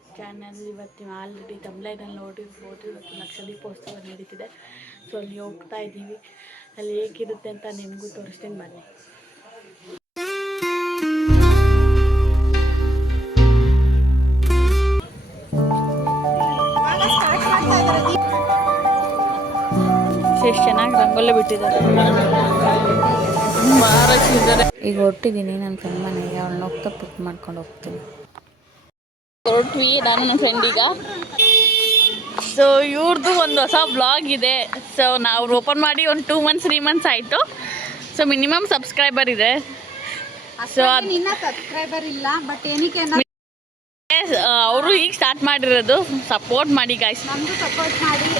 YouTube channel. ಇವತ್ತು ನೀವು already ತಮ್ಲೈನಲ್ಲಿ ನೋಡಿರ್ಬೋದು, ಇವತ್ತು ಲಕ್ಷ ದೀಪೋತ್ಸವ ನಡೀತಿದೆ. ಸೊ ಅಲ್ಲಿ ಹೋಗ್ತಾ ಇದ್ದೀವಿ. ಅಲ್ಲಿ ಹೇಗಿರುತ್ತೆ ಅಂತ ನಿಮಗೂ ತೋರಿಸ್ತೀನಿ ಬನ್ನಿ. ಎಷ್ಟು ಚೆನ್ನಾಗಿ ರಂಗೋಲಿ ಬಿಟ್ಟಿದ್ದಾರೆ. ಈಗ ಹೊರಟಿದ್ದೀನಿ ನನ್ನ ಫ್ರೆಂಡ್ ಮನೆಗೆ. ಅವಳನ್ನ ಹೋಗ್ತಾ ಪಿಕ್ ಮಾಡ್ಕೊಂಡು ಹೋಗ್ತೀನಿ. ಹೊರಟ್ವಿ ನಾನು ನನ್ನ ಫ್ರೆಂಡೀಗ. ಸೊ ಇವ್ರದ್ದು ಒಂದು ಹೊಸ ಬ್ಲಾಗ್ ಇದೆ. ಸೊ ನಾವು ಓಪನ್ ಮಾಡಿ ಒಂದು 2 months 3 months ಆಯಿತು. ಸೊ ಮಿನಿಮಮ್ ಸಬ್ಸ್ಕ್ರೈಬರ್ ಇದೆ. ಸೊ ಸಬ್ಸ್ಕ್ರೈಬರ್ ಇಲ್ಲ, ಬಟ್ ಏನಕ್ಕೆ ಅವರು ಈಗ ಸ್ಟಾರ್ಟ್ ಮಾಡಿರೋದು. ಸಪೋರ್ಟ್ ಮಾಡಿ ಗಾಯ್ಸ್, ನಮಗೂ ಸಪೋರ್ಟ್ ಮಾಡಿ.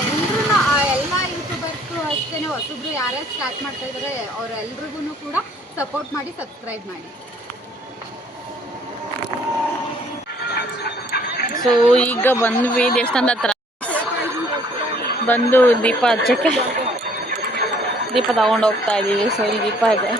ಎಲ್ಲರೂ ಎಲ್ಲ ಯೂಟ್ಯೂಬರ್ಸ್ಗೂ ಅಷ್ಟೇ, ಹೊಸಬ್ರು ಯಾರ್ಯಾರು ಸ್ಟಾರ್ಟ್ ಮಾಡ್ತಾ ಇದ್ದಾರೆ ಅವರೆಲ್ರಿಗೂ ಕೂಡ ಸಪೋರ್ಟ್ ಮಾಡಿ, ಸಬ್ಸ್ಕ್ರೈಬ್ ಮಾಡಿ. ಸೊ ಈಗ ಬಂದ್ವಿ ದೇವಸ್ಥಾನದ ಹತ್ರ. ಬಂದು ದೀಪ ಹಚ್ಚಕ್ಕೆ ದೀಪ ತಗೊಂಡು ಹೋಗ್ತಾ ಇದ್ದೀವಿ. ಸೊ ಇಲ್ಲಿ ದೀಪ ಇದೆ.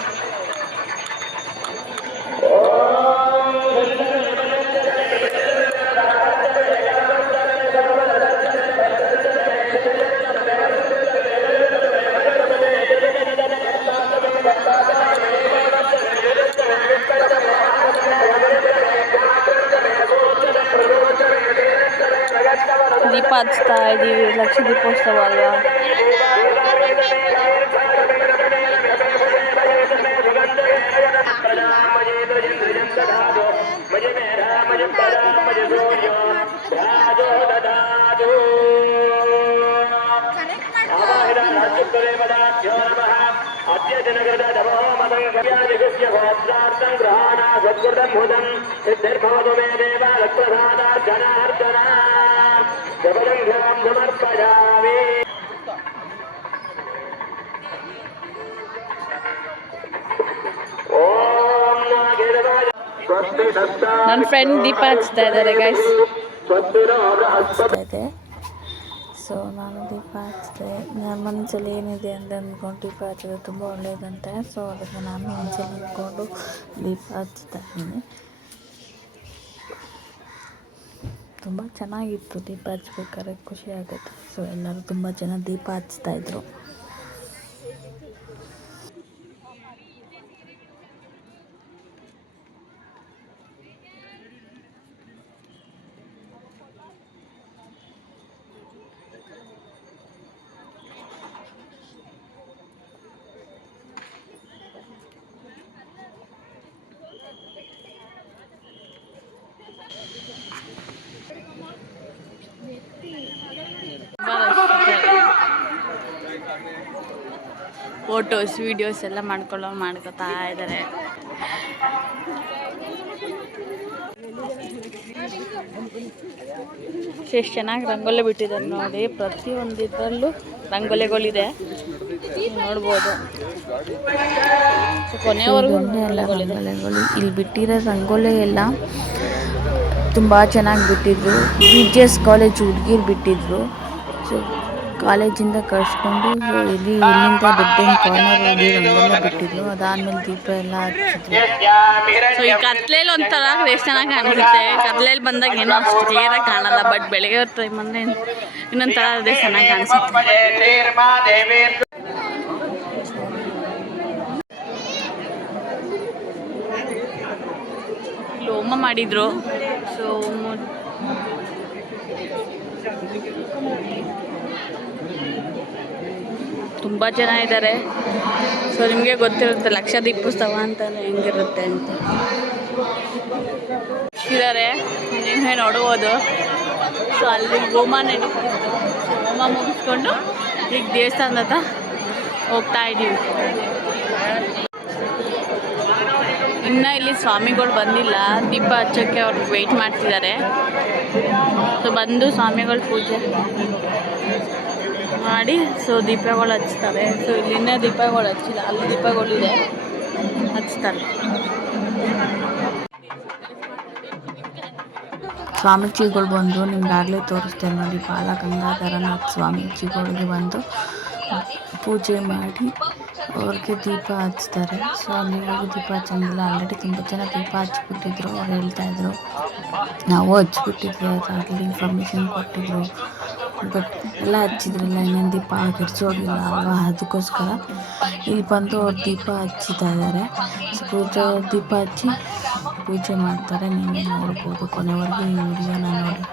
ದೀಪ ಹಚ್ತಾ ಇದ್ದೀವಿ. ಲಕ್ಷ ದೀಪೋತ್ಸವ ಅಲ್ವಾ. ನನ್ನ ಫ್ರೆಂಡ್ ದೀಪ ಹಚ್ತಾ ಇದ್ದಾರೆ ಗೈಸ್. ಇದೆ. ಸೊ ನಾನು ದೀಪ ಹಚ್ಚಿದೆ. ನನ್ನ ಮನಸ್ಸಲ್ಲಿ ಏನಿದೆ ಅಂತ ಅಂದ್ಕೊಂಡು ದೀಪ ಹಚ್ಚಿದ್ರೆ ತುಂಬ ಒಳ್ಳೆಯದಂತೆ. ಸೊ ಅದಕ್ಕೆ ನಾನು ಮನಸ್ಸಲ್ಲಿ ಅಂದ್ಕೊಂಡು ದೀಪ ಹಚ್ತಾ ಇದ್ದೀನಿ. ತುಂಬ ಚೆನ್ನಾಗಿತ್ತು ದೀಪ ಹಚ್ಬೇಕಾದ್ರೆ, ಖುಷಿ ಆಗುತ್ತೆ. ಸೊ ಎಲ್ಲರೂ ತುಂಬ ಜನ ದೀಪ ಹಚ್ತಾಯಿದ್ರು. ಫೋಟೋಸ್ ವಿಡಿಯೋಸ್ ಎಲ್ಲ ಮಾಡ್ಕೊತಾ ಇದ್ದಾರೆ. ಎಷ್ಟು ಚೆನ್ನಾಗಿ ರಂಗೋಲಿ ಬಿಟ್ಟಿದ್ದಾರೆ ನೋಡಿ. ಪ್ರತಿಯೊಂದು ಇದರಲ್ಲೂ ರಂಗೋಲಿಗಳಿದೆ, ನೋಡ್ಬೋದು. ಕೊನೆಯವರೆಗೂ ರಂಗೋಲಿಗಳು. ಇಲ್ಲಿ ಬಿಟ್ಟಿರೋ ರಂಗೋಲಿ ಎಲ್ಲ ತುಂಬ ಚೆನ್ನಾಗಿ ಬಿಟ್ಟಿದ್ರು. BGS ಕಾಲೇಜ್ ಹುಡುಗಿರು ಬಿಟ್ಟಿದ್ರು. ಸೊ ಕಾಲೇಜಿಂದ ಕಳಿಸ್ಕೊಂಡು ಇಲ್ಲಿ ಇಲ್ಲಿಂದ ಬೆಡ್ಡಿನ ಕಾರ್ನರಲ್ಲಿ ರಂಗೋಲಿ ಬಿಟ್ಟಿದ್ರು. ಅದಾದಮೇಲೆ ದೀಪ ಎಲ್ಲ ಹಚ್ಚಿದ್ರು. ಸೊ ಈ ಕತ್ಲೇಲಿ ಒಂಥರ ಎಷ್ಟು ಚೆನ್ನಾಗಿ ಕಾಣಿಸುತ್ತೆ. ಕತ್ಲೇಲಿ ಬಂದಾಗ ಏನೋ ಅಷ್ಟು ಕ್ಲಿಯರಾಗಿ ಕಾಣಲ್ಲ, ಬಟ್ ಬೆಳಗ್ಗೆ ಟೈಮ್ ಅಂದರೆ ಇನ್ನೊಂಥರ ಅದೇ ಚೆನ್ನಾಗಿ ಕಾಣಿಸುತ್ತೆ. ಇಲ್ಲಿ ಹೋಮ ಮಾಡಿದ್ರು. ಸೊ ತುಂಬ ಜನ ಇದ್ದಾರೆ. ಸೊ ನಿಮಗೆ ಗೊತ್ತಿರುತ್ತೆ ಲಕ್ಷ ದೀಪೋತ್ಸವ ಅಂತಲೇ ಹೆಂಗಿರುತ್ತೆ ಅಂತ ಇದ್ದಾರೆ, ನೀವೇ ನೋಡ್ಬೋದು. ಸೊ ಅಲ್ಲಿ ಹೋಮ ನಡೀತಿತ್ತು. ಸೊ ಹೋಮ ಮುಗಿಸ್ಕೊಂಡು ಈಗ ದೇವಸ್ಥಾನದ ಹತ್ರ ಹೋಗ್ತಾ ಇದ್ದೀವಿ. ಇನ್ನು ಇಲ್ಲಿ ಸ್ವಾಮಿಗಳು ಬಂದಿಲ್ಲ, ದೀಪ ಹಚ್ಚೋಕ್ಕೆ ಅವ್ರು ವೆಯ್ಟ್ ಮಾಡ್ತಿದ್ದಾರೆ. ಸೊ ಬಂದು ಸ್ವಾಮಿಗಳ ಪೂಜೆ ಮಾಡಿ ಸೊ ದೀಪಗಳು ಹಚ್ತಾರೆ. ಸೊ ಇಲ್ಲಿನ ದೀಪಗಳು ಹಚ್ಚಿಲ್ಲ, ಅಲ್ಲಿ ದೀಪಗಳಿದೆ, ಹಚ್ತಾರೆ. ಸ್ವಾಮೀಜಿಗಳು ಬಂದು ನಿಮ್ಗಾಗಲೇ ತೋರಿಸ್ತೇನೆ ನೋಡಿ. ಬಾಲ ಗಂಗಾಧರನಾಥ್ ಸ್ವಾಮೀಜಿಗಳಿಗೆ ಬಂದು ಪೂಜೆ ಮಾಡಿ ಅವ್ರಿಗೆ ದೀಪ ಹಚ್ತಾರೆ. ಸೊ ಅಲ್ಲಿ ಹೋಗಿ ದೀಪ ಹಚ್ಚಂಗಿಲ್ಲ, ಆಲ್ರೆಡಿ ತುಂಬ ಜನ ದೀಪ ಹಚ್ಬಿಟ್ಟಿದ್ರು. ಅವ್ರು ಹೇಳ್ತಾಯಿದ್ರು ನಾವು ಹಚ್ಬಿಟ್ಟಿದ್ವಿ, ಅದಾಗಲಿ ಇನ್ಫಾರ್ಮೇಷನ್ ಕೊಟ್ಟಿದ್ರು, ಬಟ್ ಎಲ್ಲ ಹಚ್ಚಿದ್ರಲ್ಲ, ಇನ್ನೇನು ದೀಪ ಹೋಗಿಲ್ಲ ಅಲ್ವಾ, ಅದಕ್ಕೋಸ್ಕರ ಇಲ್ಲಿ ಬಂದು ಅವ್ರು ದೀಪ ಹಚ್ಚಿತಾ ಇದ್ದಾರೆ. ಸೊ ಪೂಜೆ ದೀಪ ಹಚ್ಚಿ ಪೂಜೆ ಮಾಡ್ತಾರೆ. ನೀವೇ ನೋಡ್ಬೋದು, ಕೊನೆವರೆಗೂ ಈ ವಿಡಿಯೋನ ನೋಡಿ.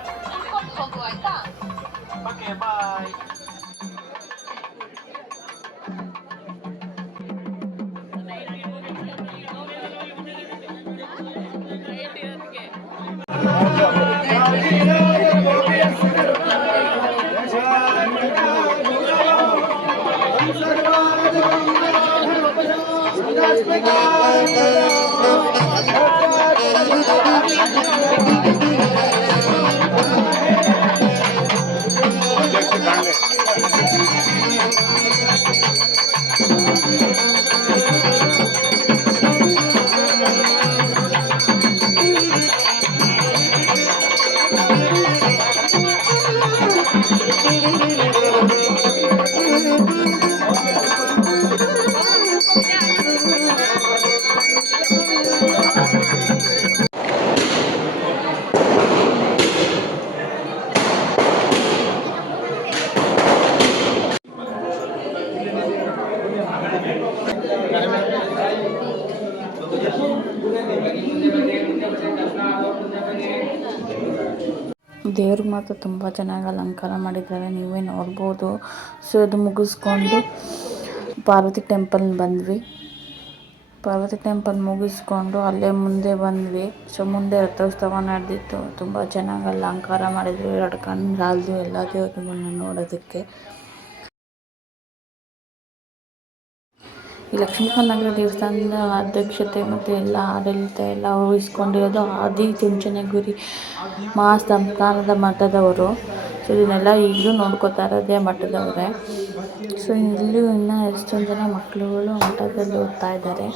ದೇವ್ರಿಗೆ ಮಾತ್ರ ತುಂಬ ಚೆನ್ನಾಗಿ ಅಲಂಕಾರ ಮಾಡಿದ್ದಾರೆ, ನೀವೇ ನೋಡ್ಬೋದು. ಸೊ ಅದು ಮುಗಿಸ್ಕೊಂಡು ಪಾರ್ವತಿ ಟೆಂಪಲ್ ಬಂದ್ವಿ. ಪಾರ್ವತಿ ಟೆಂಪಲ್ ಮುಗಿಸ್ಕೊಂಡು ಅಲ್ಲೇ ಮುಂದೆ ಬಂದ್ವಿ. ಸೊ ಮುಂದೆ ರಥೋತ್ಸವ ನಡೆದಿತ್ತು, ತುಂಬ ಚೆನ್ನಾಗಿ ಅಲಂಕಾರ ಮಾಡಿದ್ರು. 2 ಕಣ್ಣು ಸಾಲದು ಎಲ್ಲ ದೇವ್ರನ್ನ ನೋಡೋದಕ್ಕೆ. ಈ ಲಕ್ಷ್ಮೀನಗರ ದೇವಸ್ಥಾನದ ಅಧ್ಯಕ್ಷತೆ ಮತ್ತು ಎಲ್ಲ ಆಡಳಿತ ಎಲ್ಲ ವಹಿಸ್ಕೊಂಡಿರೋದು ಆದಿಚುಂಚನಗಿರಿ ಮಹಾಸಂಸ್ಥಾನದ ಮಠದವರು. ಸೊ ಇದನ್ನೆಲ್ಲ ಈಗಲೂ ನೋಡ್ಕೋತಾ ಇರೋದೇ ಮಠದವರೇ. ಸೊ ಇಲ್ಲೂ ಇನ್ನೂ ಎಷ್ಟೊಂದು ಜನ ಮಕ್ಕಳುಗಳು ಮಠದಲ್ಲಿ ಓದ್ತಾ ಇದ್ದಾರೆ.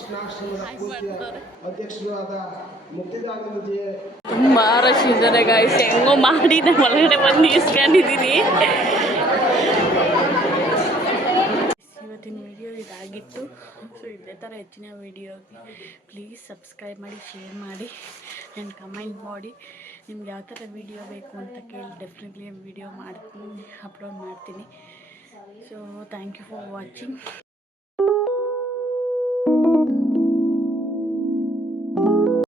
ತುಂಬ ರಶ್ ಇದ್ದಾರೆ ಗಾಯ್ಸ್, ಹೆಂಗೋ ಮಾಡಿ ನಾನು ಒಳಗಡೆ ಬಂದು ಇಸ್ಕೊಂಡಿದ್ದೀನಿ. ಇವತ್ತಿನ ವಿಡಿಯೋ ಇದಾಗಿತ್ತು. ಸೊ ಇದೇ ಥರ ಹೆಚ್ಚಿನ ವಿಡಿಯೋಗೆ ಪ್ಲೀಸ್ ಸಬ್ಸ್ಕ್ರೈಬ್ ಮಾಡಿ, ಶೇರ್ ಮಾಡಿ ಆ್ಯಂಡ್ ಕಮೆಂಟ್ ಮಾಡಿ. ನಿಮ್ಗೆ ಯಾವ ಥರ ವಿಡಿಯೋ ಬೇಕು ಅಂತ ಕೇಳಿ ಡೆಫಿನೆಟ್ಲಿ ವಿಡಿಯೋ ಅಪ್ಲೋಡ್ ಮಾಡ್ತೀನಿ. So thank you for watching.